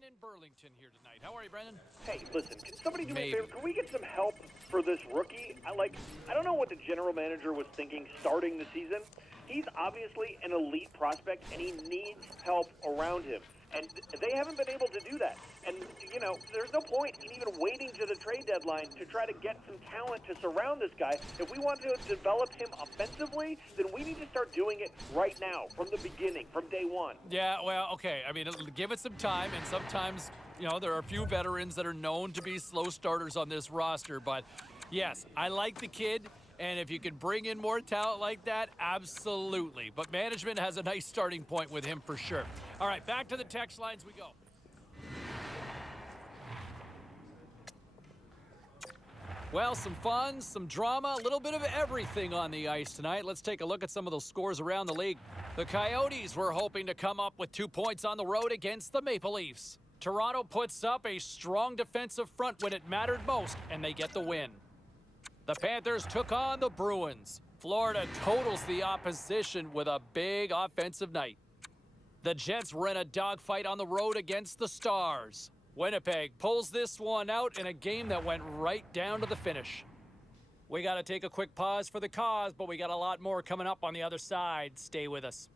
Brendan in Burlington here tonight. How are you, Brendan? Hey, listen, can somebody do me Maybe. a favor? Can we get some help for this rookie? I don't know what the general manager was thinking starting the season. He's obviously an elite prospect, and he needs help around him. And they haven't been able to do that. And, there's no point in even waiting to the trade deadline to try to get some talent to surround this guy. If we want to develop him offensively, then we need to start doing it right now, from the beginning, from day one. Yeah, well, okay. I mean, give it some time, and sometimes, there are a few veterans that are known to be slow starters on this roster. But, yes, I like the kid, and if you can bring in more talent like that, absolutely. But management has a nice starting point with him for sure. All right, back to the text lines we go. Well, some fun, some drama, a little bit of everything on the ice tonight. Let's take a look at some of those scores around the league. The Coyotes were hoping to come up with 2 points on the road against the Maple Leafs. Toronto puts up a strong defensive front when it mattered most, and they get the win. The Panthers took on the Bruins. Florida totals the opposition with a big offensive night. The Jets ran a dogfight on the road against the Stars. Winnipeg pulls this one out in a game that went right down to the finish. We got to take a quick pause for the cause, but we got a lot more coming up on the other side. Stay with us.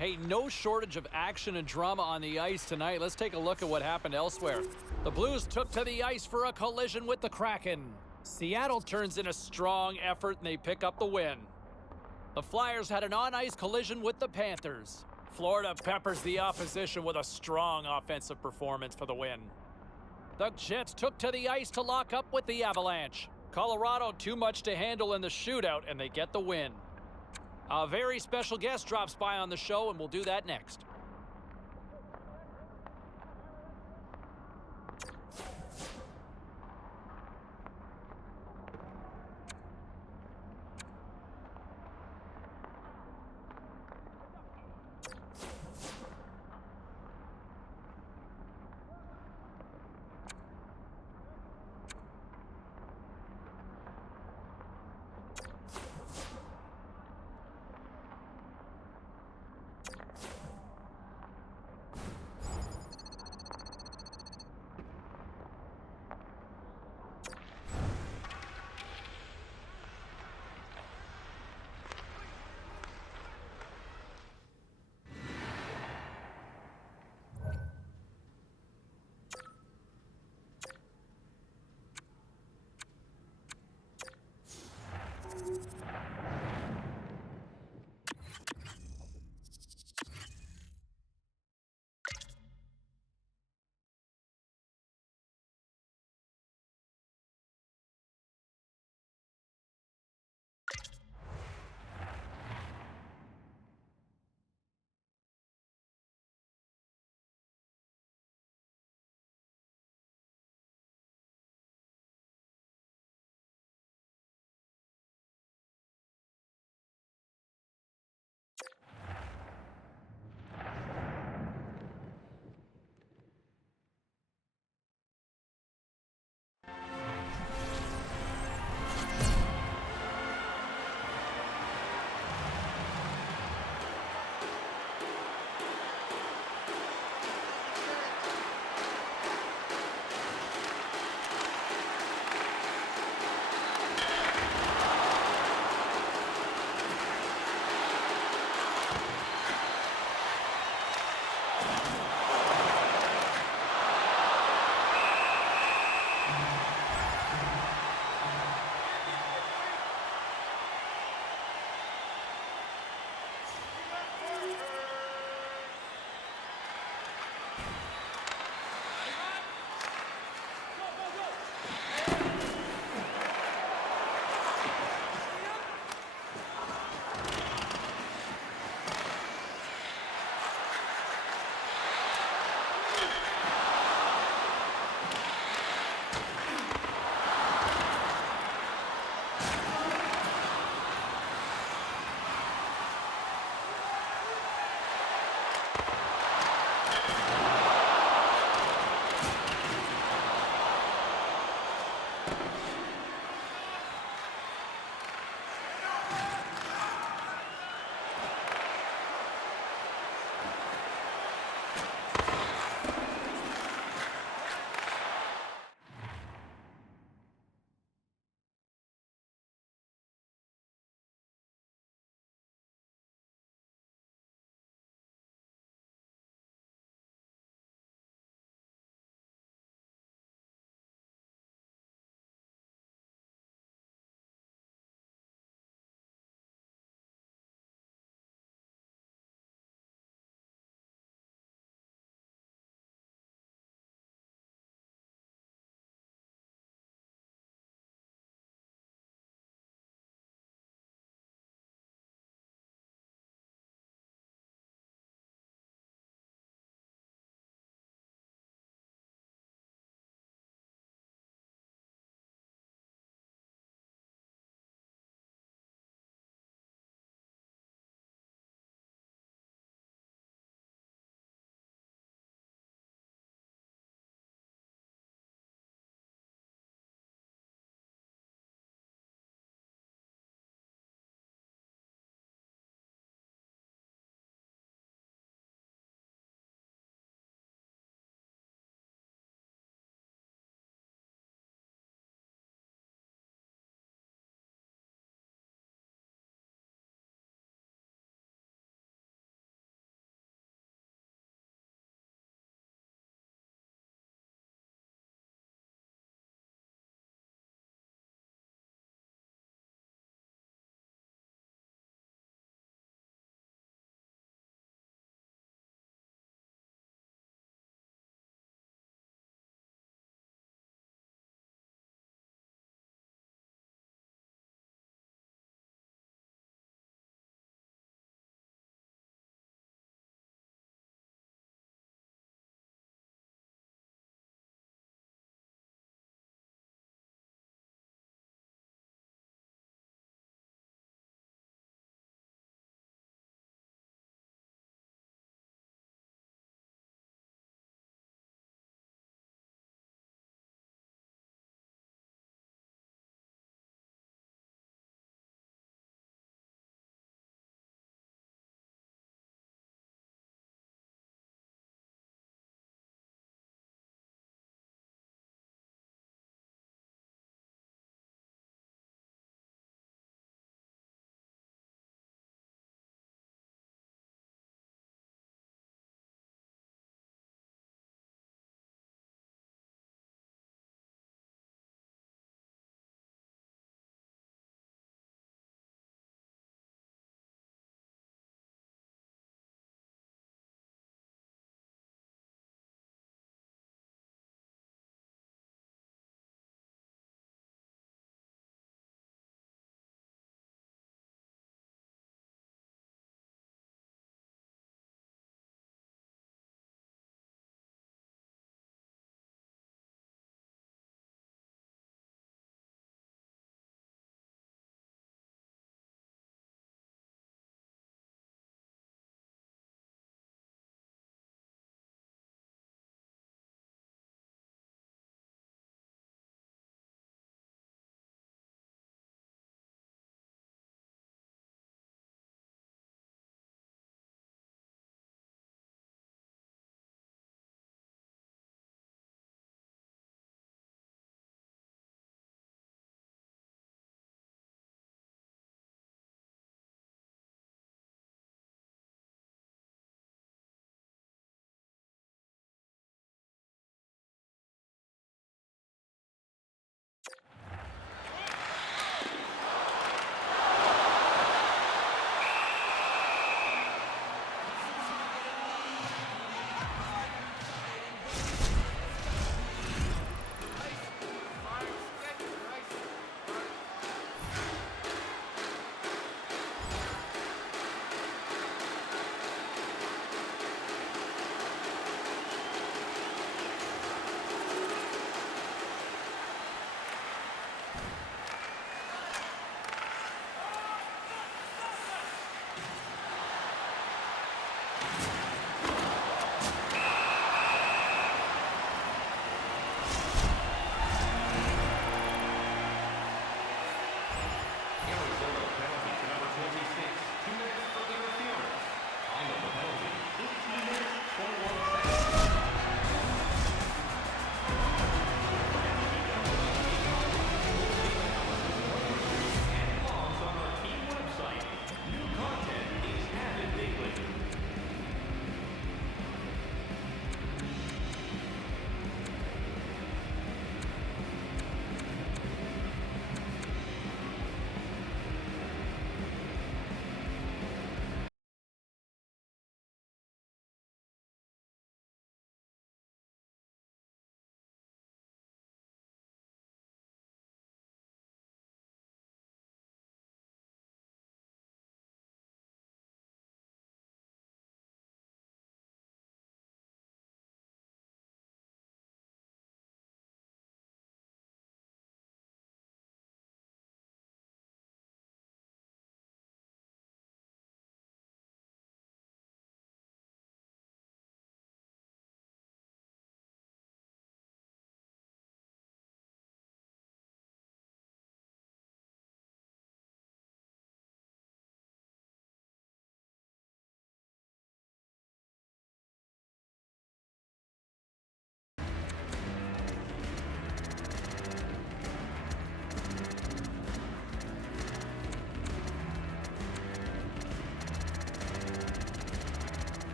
Hey, no shortage of action and drama on the ice tonight. Let's take a look at what happened elsewhere. The Blues took to the ice for a collision with the Kraken. Seattle turns in a strong effort and they pick up the win. The Flyers had an on-ice collision with the Panthers. Florida peppers the opposition with a strong offensive performance for the win. The Jets took to the ice to lock up with the Avalanche. Colorado too much to handle in the shootout and they get the win. A very special guest drops by on the show, and we'll do that next.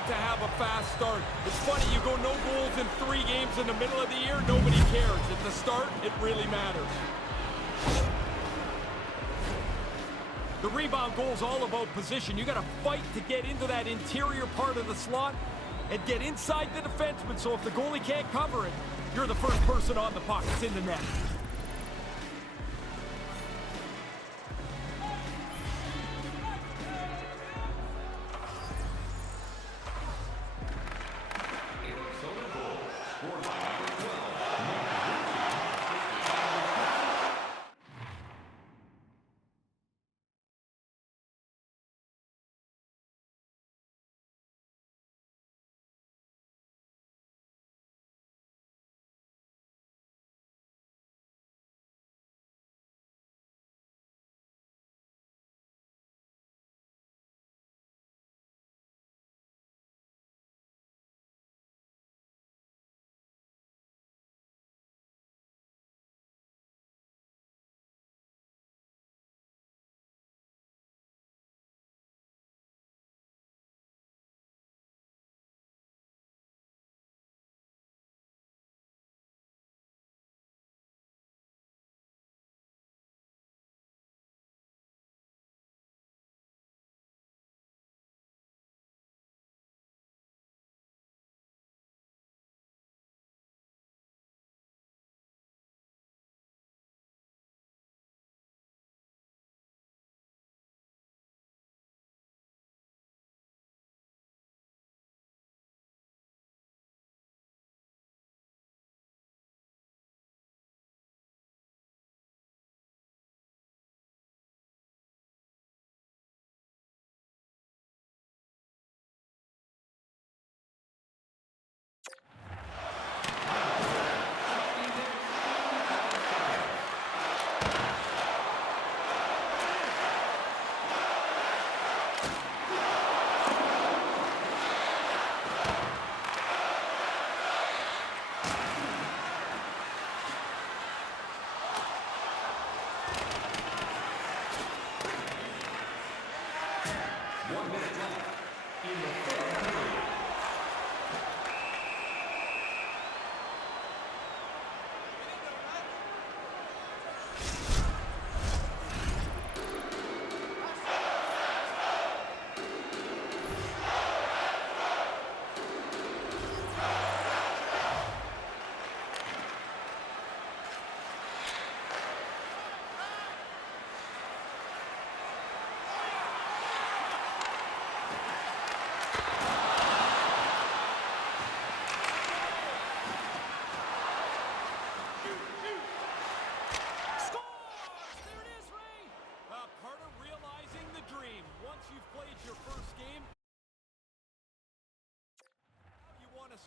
wanted to have a fast start. It's funny, you go no goals in 3 games in the middle of the year, nobody cares. At the start, it really matters. The rebound goal is all about position. You got to fight to get into that interior part of the slot and get inside the defenseman, so if the goalie can't cover it, you're the first person on the puck. It's in the net.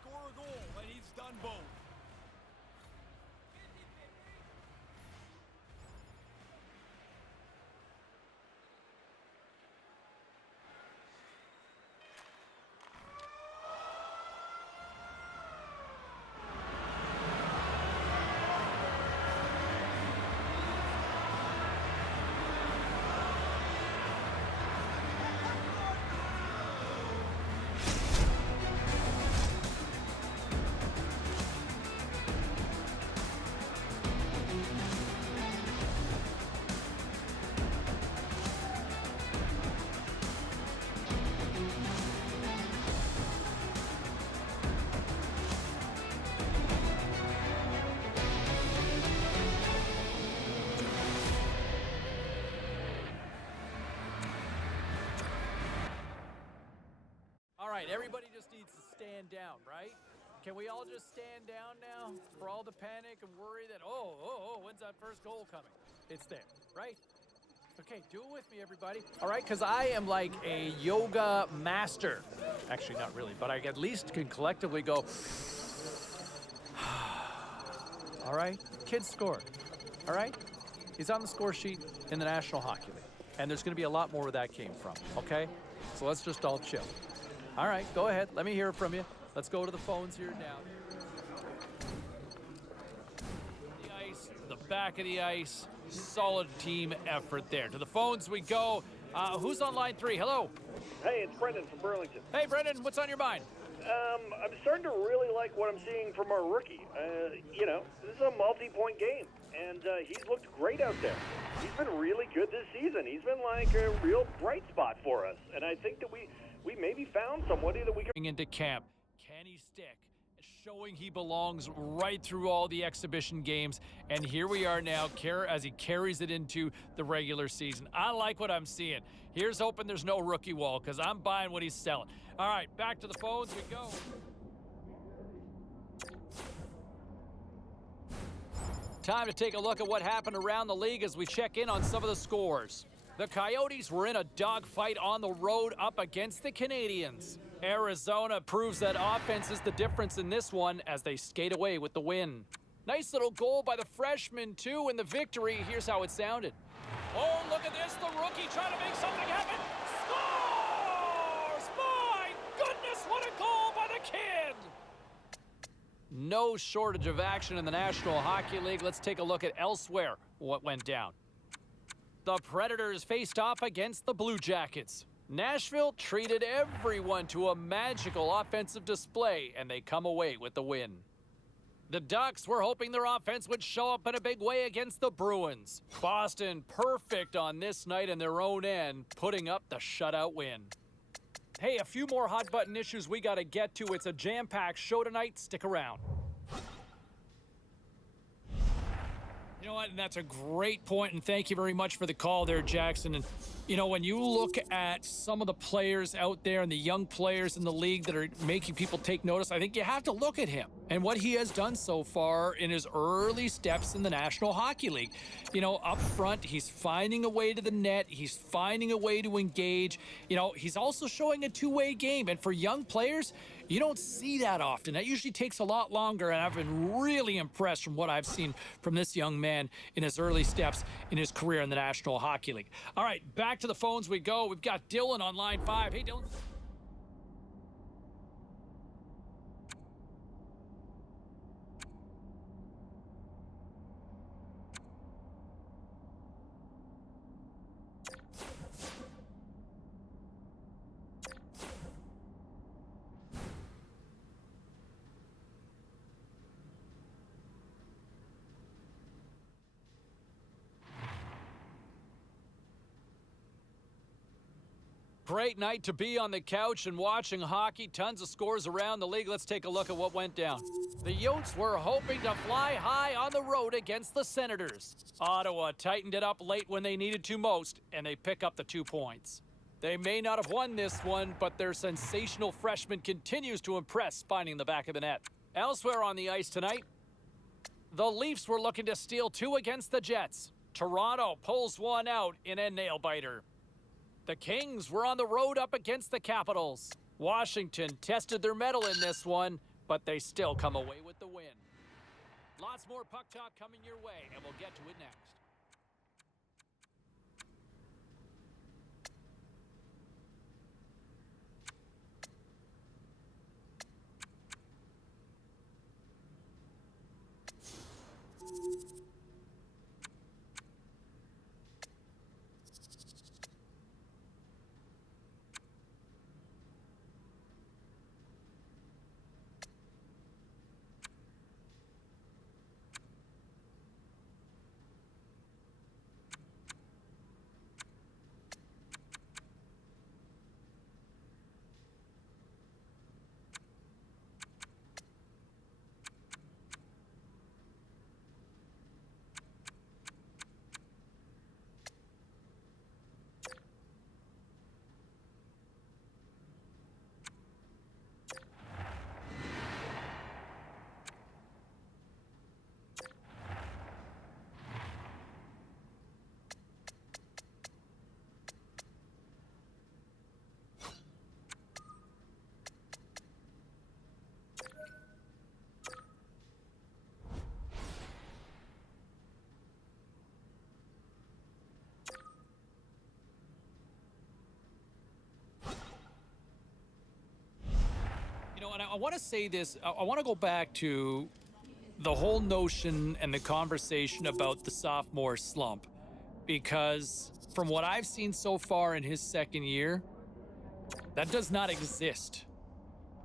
Score a goal, and he's done both. All right, everybody just needs to stand down, right? Can we all just stand down now for all the panic and worry that, when's that first goal coming? It's there, right? Okay, do it with me, everybody. All right, because I am like a yoga master. Actually, not really, but I at least can collectively go, all right? Kid scored, all right? He's on the score sheet in the National Hockey League, and there's going to be a lot more where that came from, okay? So let's just all chill. All right, go ahead. Let me hear it from you. Let's go to the phones here now. The ice, the back of the ice. Solid team effort there. To the phones we go. Who's on line 3? Hello. Hey, it's Brendan from Burlington. Hey, Brendan, what's on your mind? I'm starting to really like what I'm seeing from our rookie. This is a multi-point game, and he's looked great out there. He's been really good this season. He's been like a real bright spot for us, and I think that we maybe found somebody that we can... Into camp. Can he stick? Showing he belongs right through all the exhibition games, and here we are now as he carries it into the regular season. I like what I'm seeing. Here's hoping there's no rookie wall, because I'm buying what he's selling. All right, back to the phones we go. Time to take a look at what happened around the league as we check in on some of the scores. The Coyotes were in a dogfight on the road up against the Canadiens. Arizona proves that offense is the difference in this one as they skate away with the win. Nice little goal by the freshman, too, in the victory. Here's how it sounded. Oh, look at this. The rookie trying to make something happen. Scores! My goodness, what a goal by the kid! No shortage of action in the National Hockey League. Let's take a look at elsewhere what went down. The Predators faced off against the Blue Jackets. Nashville treated everyone to a magical offensive display, and they come away with the win. The Ducks were hoping their offense would show up in a big way against the Bruins. Boston perfect on this night in their own end, putting up the shutout win. Hey, a few more hot-button issues we got to get to. It's a jam-packed show tonight. Stick around. You know what, and that's a great point, and thank you very much for the call there, Jackson. And, you know, when you look at some of the players out there and the young players in the league that are making people take notice, I think you have to look at him and what he has done so far in his early steps in the National Hockey League. You know, up front, he's finding a way to the net. He's finding a way to engage. You know, he's also showing a two-way game, and for young players, you don't see that often. That usually takes a lot longer, and I've been really impressed from what I've seen from this young man in his early steps in his career in the National Hockey League. All right, back to the phones we go. We've got Dylan on line 5. Hey, Dylan. Great night to be on the couch and watching hockey. Tons of scores around the league. Let's take a look at what went down. The Yotes were hoping to fly high on the road against the Senators. Ottawa tightened it up late when they needed to most, and they pick up the 2 points. They may not have won this one, but their sensational freshman continues to impress, finding the back of the net. Elsewhere on the ice tonight, the Leafs were looking to steal 2 against the Jets. Toronto pulls one out in a nail-biter. The Kings were on the road up against the Capitals. Washington tested their mettle in this one, but they still come away with the win. Lots more puck talk coming your way, and we'll get to it next. And I want to say this, I want to go back to the whole notion and the conversation about the sophomore slump, because from what I've seen so far in his second year, That does not exist.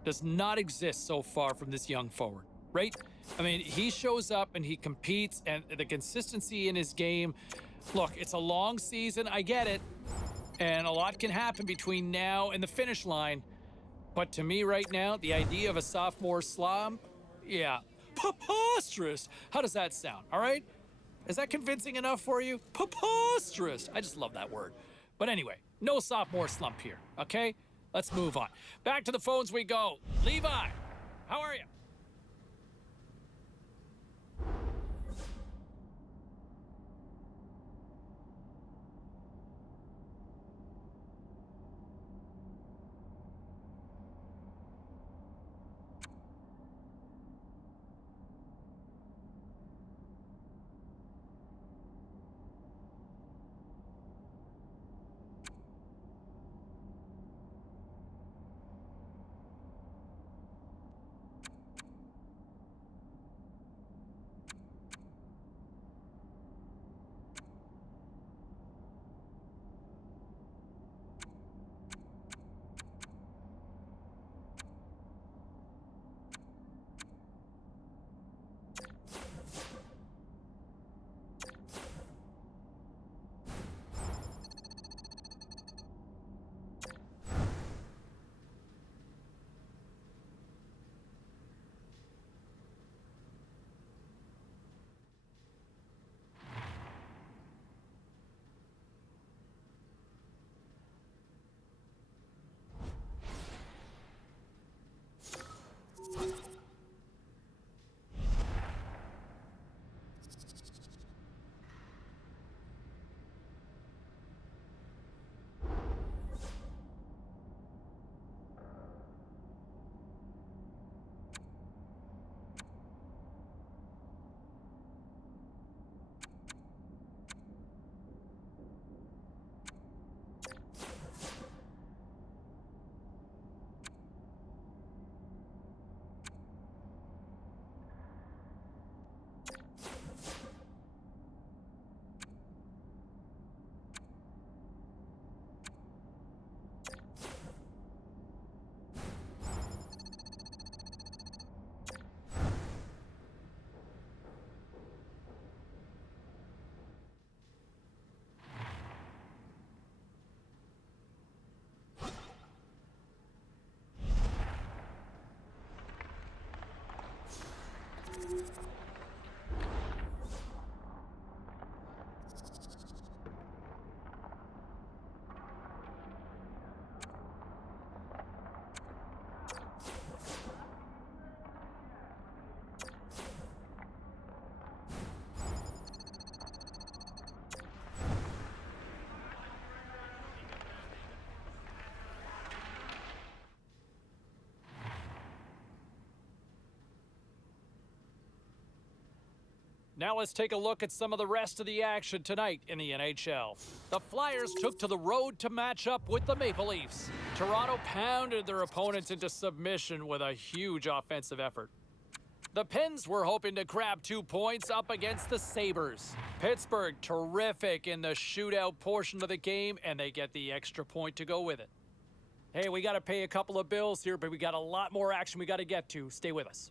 Does not exist so far from this young forward, right? I mean, he shows up and he competes, and the consistency in his game. Look, it's a long season, I get it, and a lot can happen between now and the finish line. But to me right now, the idea of a sophomore slump, yeah, preposterous. How does that sound, all right? Is that convincing enough for you? Preposterous. I just love that word. But anyway, no sophomore slump here, okay? Let's move on. Back to the phones we go. Levi, how are you? Now let's take a look at some of the rest of the action tonight in the NHL. The Flyers took to the road to match up with the Maple Leafs. Toronto pounded their opponents into submission with a huge offensive effort. The Pens were hoping to grab 2 points up against the Sabres. Pittsburgh, terrific in the shootout portion of the game, and they get the extra point to go with it. Hey, we got to pay a couple of bills here, but we got a lot more action we got to get to. Stay with us.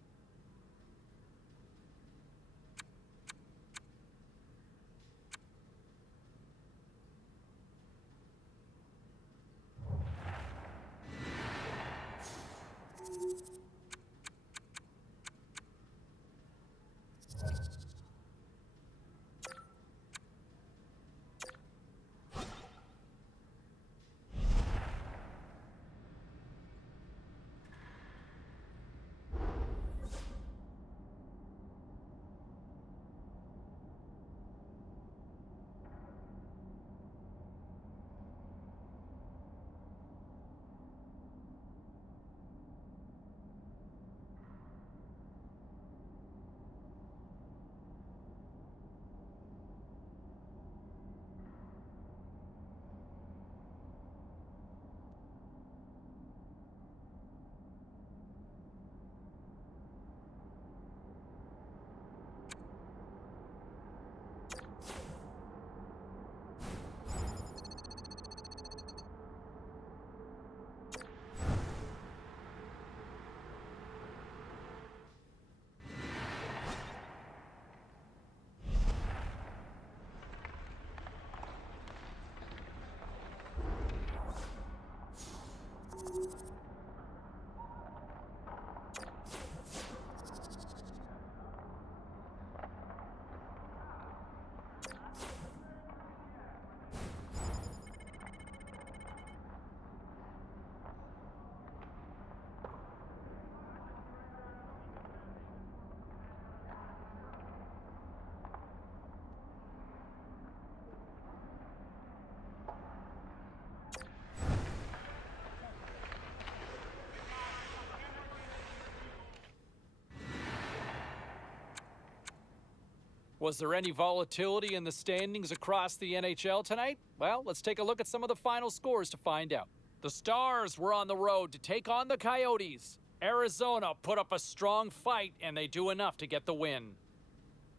Was there any volatility in the standings across the NHL tonight? Well, let's take a look at some of the final scores to find out. The Stars were on the road to take on the Coyotes. Arizona put up a strong fight, and they do enough to get the win.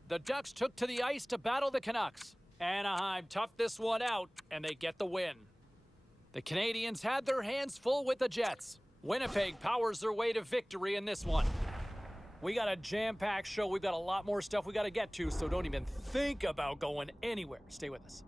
The Ducks took to the ice to battle the Canucks. Anaheim toughed this one out, and they get the win. The Canadiens had their hands full with the Jets. Winnipeg powers their way to victory in this one. We got a jam-packed show. We've got a lot more stuff we got to get to, so don't even think about going anywhere. Stay with us.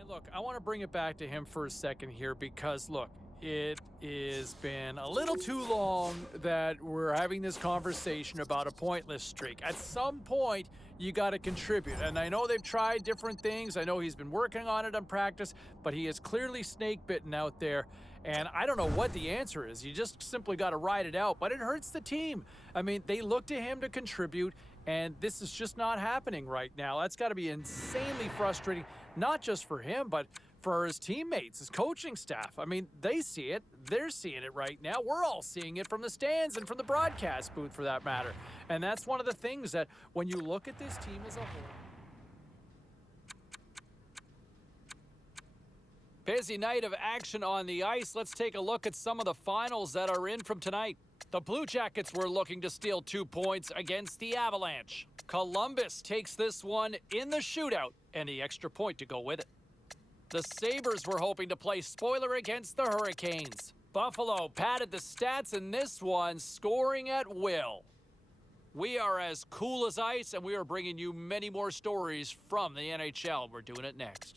And look, I want to bring it back to him for a second here because, look, it has been a little too long that we're having this conversation about a pointless streak. At some point, you got to contribute. And I know they've tried different things. I know he's been working on it in practice, but he is clearly snake-bitten out there. And I don't know what the answer is. You just simply got to ride it out. But it hurts the team. I mean, they look to him to contribute, and this is just not happening right now. That's got to be insanely frustrating, not just for him, but for his teammates, his coaching staff. I mean, they see it. They're seeing it right now. We're all seeing it from the stands and from the broadcast booth, for that matter. And that's one of the things that when you look at this team as a whole. Busy night of action on the ice. Let's take a look at some of the finals that are in from tonight. The Blue Jackets were looking to steal 2 points against the Avalanche. Columbus takes this one in the shootout and the extra point to go with it. The Sabres were hoping to play spoiler against the Hurricanes. Buffalo padded the stats in this one, scoring at will. We are as cool as ice, and we are bringing you many more stories from the NHL. We're doing it next.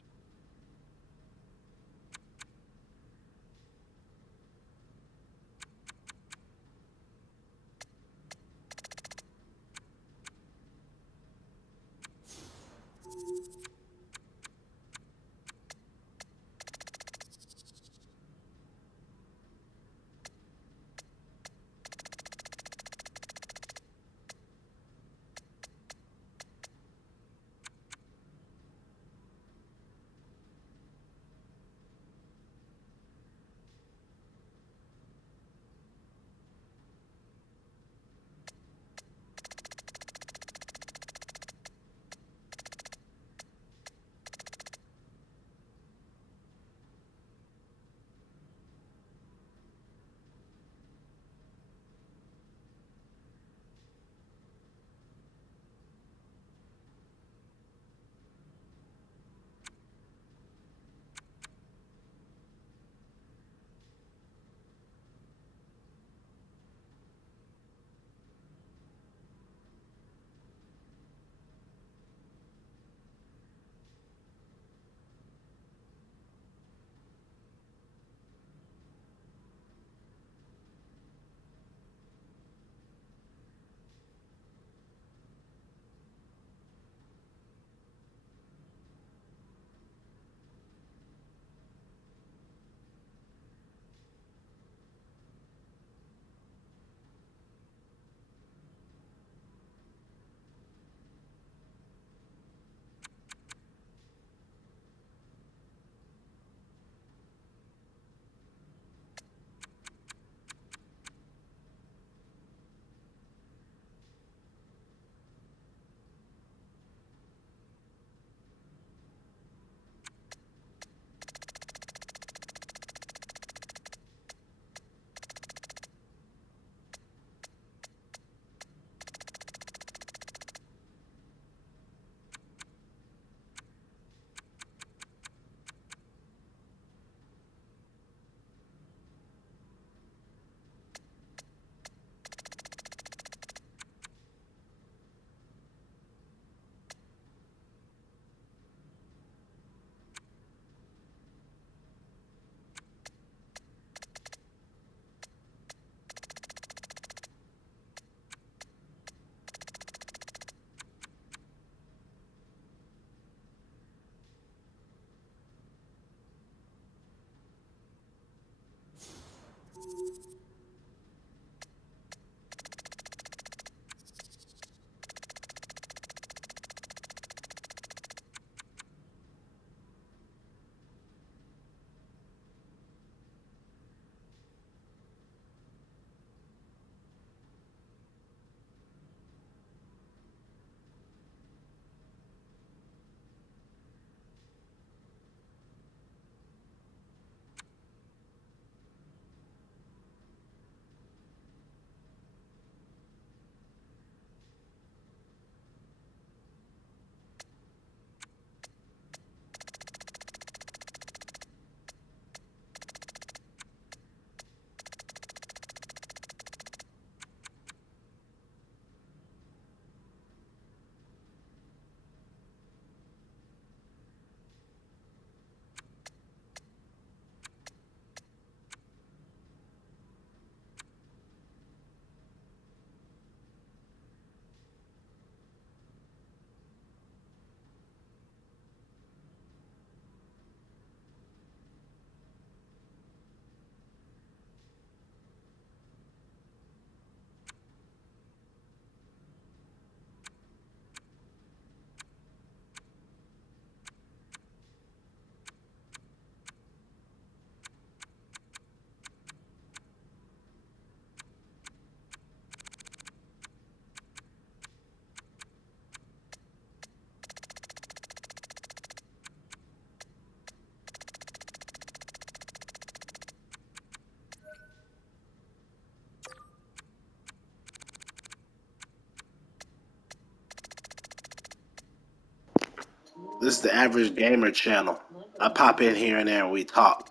This is the Average Gamer channel. I pop in here and there and we talk.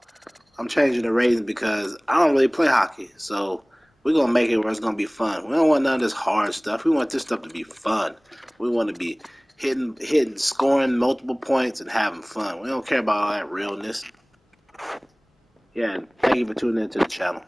I'm changing the ratings because I don't really play hockey, so we're gonna make it where it's gonna be fun. We don't want none of this hard stuff. We want this stuff to be fun. We want to be hitting, scoring multiple points and having fun. We don't care about all that realness. Yeah, thank you for tuning into the channel.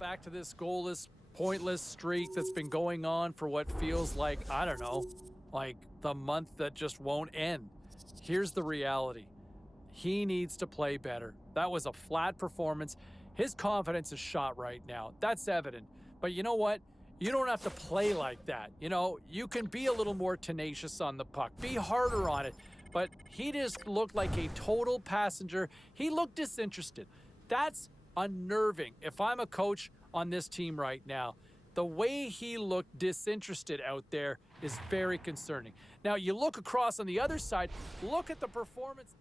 Back to this goalless, pointless streak that's been going on for what feels like, I don't know, like the month that just won't end. Here's the reality. He needs to play better. That was a flat performance. His confidence is shot right now. That's evident. But you know what? You don't have to play like that. You know, you can be a little more tenacious on the puck. Be harder on it. But he just looked like a total passenger. He looked disinterested. That's unnerving. If I'm a coach on this team right now, the way he looked disinterested out there is very concerning. Now, you look across on the other side, look at the performance.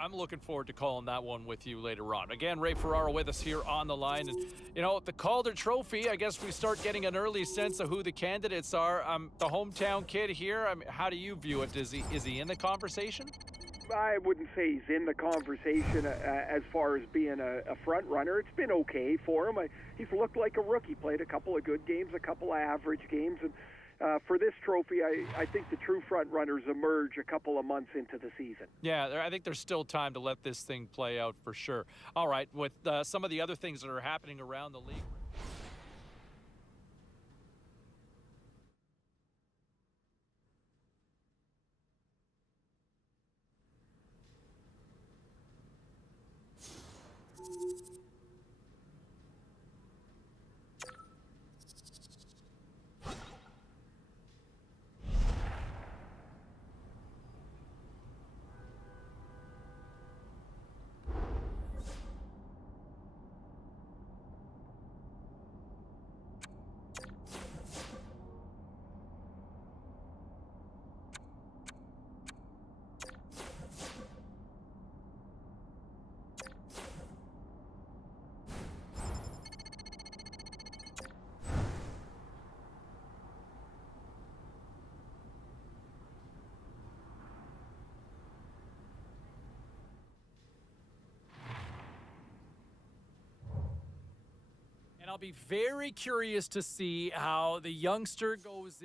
I'm looking forward to calling that one with you later on. Again, Ray Ferraro with us here on the line. And, you know, the Calder Trophy, I guess we start getting an early sense of who the candidates are. The hometown kid here, how do you view it? Is he in the conversation? I wouldn't say he's in the conversation as far as being a front runner. It's been okay for him. He's looked like a rookie, played a couple of good games, a couple of average games. And for this trophy, I think the true front runners emerge a couple of months into the season. Yeah, I think there's still time to let this thing play out for sure. All right, with some of the other things that are happening around the league. And I'll be very curious to see how the youngster goes in.